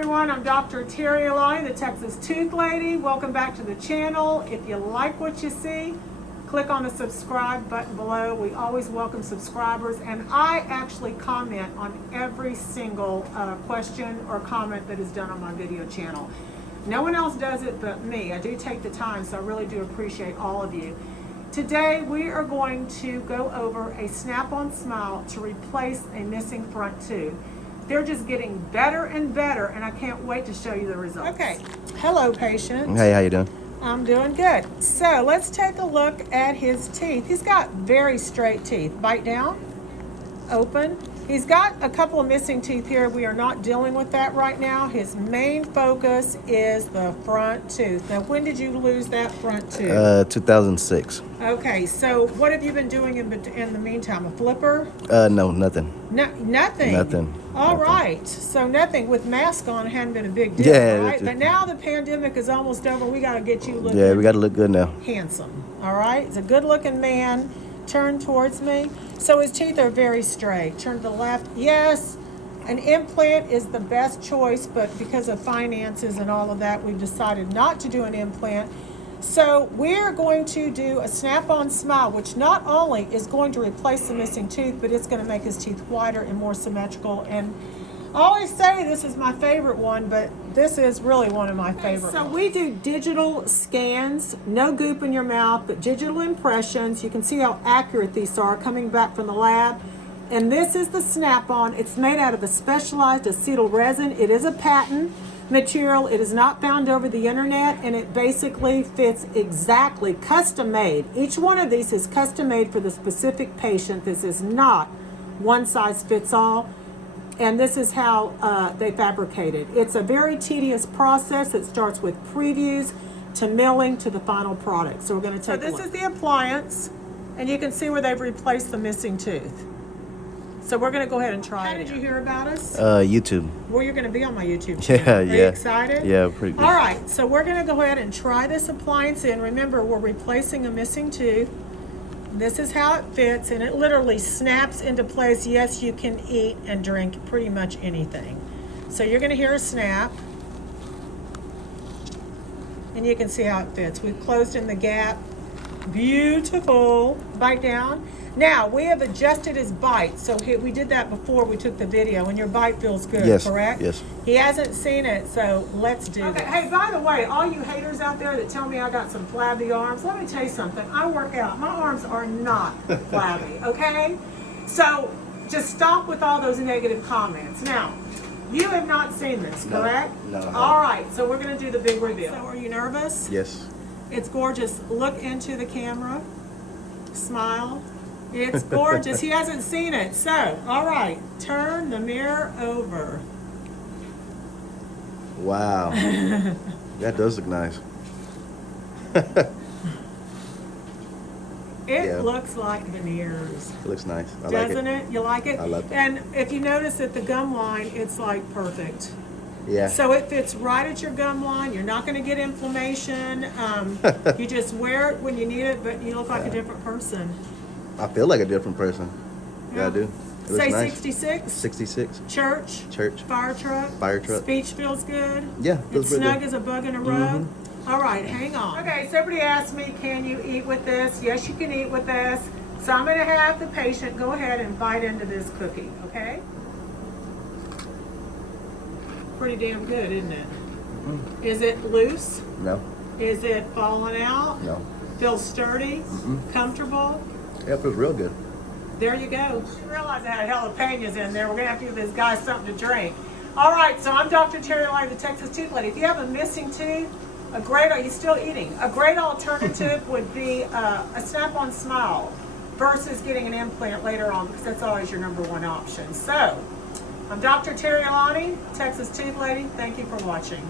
everyone, I'm Dr. Terri Alani, the Texas Tooth Lady. Welcome back to the channel. If you like what you see, click on the subscribe button below. We always welcome subscribers, and I actually comment on every single question or comment that is done on my video channel. No one else does it but me. I do take the time, so I really do appreciate all of you. Today we are going to go over a Snap-on Smile to replace a missing front tooth. They're just getting better and better, and I can't wait to show you the results. Okay, hello patient. Hey, how you doing? I'm doing good. So let's take a look at his teeth. He's got very straight teeth. Bite down, open. He's got a couple of missing teeth here. We are not dealing with that right now. His main focus is the front tooth. Now, when did you lose that front tooth? 2006. Okay, so what have you been doing in the meantime? A flipper? No, nothing. Nothing? Nothing. All nothing. Right, so nothing with mask on hadn't been a big deal, Yeah, right? But now the pandemic is almost over. We got to get you looking Yeah, we got to look good now. handsome, all right? He's a good-looking man. Turn towards me. So his teeth are very straight. Turn to the left. Yes, an implant is the best choice, but because of finances and all of that, we've decided not to do an implant. So we're going to do a Snap-on Smile, which not only is going to replace the missing tooth, but it's going to make his teeth whiter and more symmetrical. And I always say this is my favorite one, but this is really one of my favorite ones. We do digital scans, no goop in your mouth, but digital impressions. You can see how accurate these are coming back from the lab. And this is the Snap-on. It's made out of a specialized acetyl resin. It is a patent material. It is not found over the internet, and it basically fits exactly custom made. Each one of these is custom made for the specific patient. This is not one size fits all. And this is how they fabricate it. It's a very tedious process that starts with previews to milling to the final product. So we're going to take a look. This is the appliance, and you can see where they've replaced the missing tooth. So we're going to go ahead and try it. How did you hear about us? YouTube. Well, you're going to be on my YouTube channel. Yeah, Are yeah. you excited? Yeah, pretty good. All right, so we're going to go ahead and try this appliance in. Remember, we're replacing a missing tooth. This is how it fits, and it literally snaps into place. Yes, you can eat and drink pretty much anything. So you're going to hear a snap, and you can see how it fits. We've closed in the gap. Beautiful. Bite down. Now, we have adjusted his bite. So we did that before we took the video, and your bite feels good, Yes, correct? yes. He hasn't seen it, so let's do this. Hey, by the way, all you haters out there that tell me I got some flabby arms, let me tell you something. I work out. My arms are not flabby, okay? So just stop with all those negative comments. Now, you have not seen this, correct? No, I haven't. All right, so we're going to do the big reveal. So are you nervous? Yes. It's gorgeous. Look into the camera. Smile. It's gorgeous. He hasn't seen it. So, all right, turn the mirror over. Wow. That does look nice. It looks like veneers. It looks nice. I Doesn't like it? You like it? I love it. And if you notice at the gum line, it's like perfect. Yeah. So it fits right at your gum line. You're not going to get inflammation. You just wear it when you need it, but you look like a different person. I feel like a different person. Yeah, I do. It looks Say nice. 66. 66. Church. Fire truck. Fire truck. Speech feels good. Yeah, It's feels really snug good. as a bug in a rug. All right, hang on. Okay, somebody asked me, can you eat with this? Yes, you can eat with this. So I'm going to have the patient go ahead and bite into this cookie, okay? Pretty damn good, isn't it? Is it loose? No. Is it falling out? No. Feels sturdy? Comfortable? Yeah, it feels real good. There you go. I didn't realize I had jalapenos in there. We're going to have to give this guy something to drink. All right, so I'm Dr. Terri Alani, the Texas Tooth Lady. If you have a missing tooth, are you still eating? A great alternative would be a Snap-on Smile versus getting an implant later on, because that's always your number one option. So, I'm Dr. Terri Alani, Texas Tooth Lady. Thank you for watching.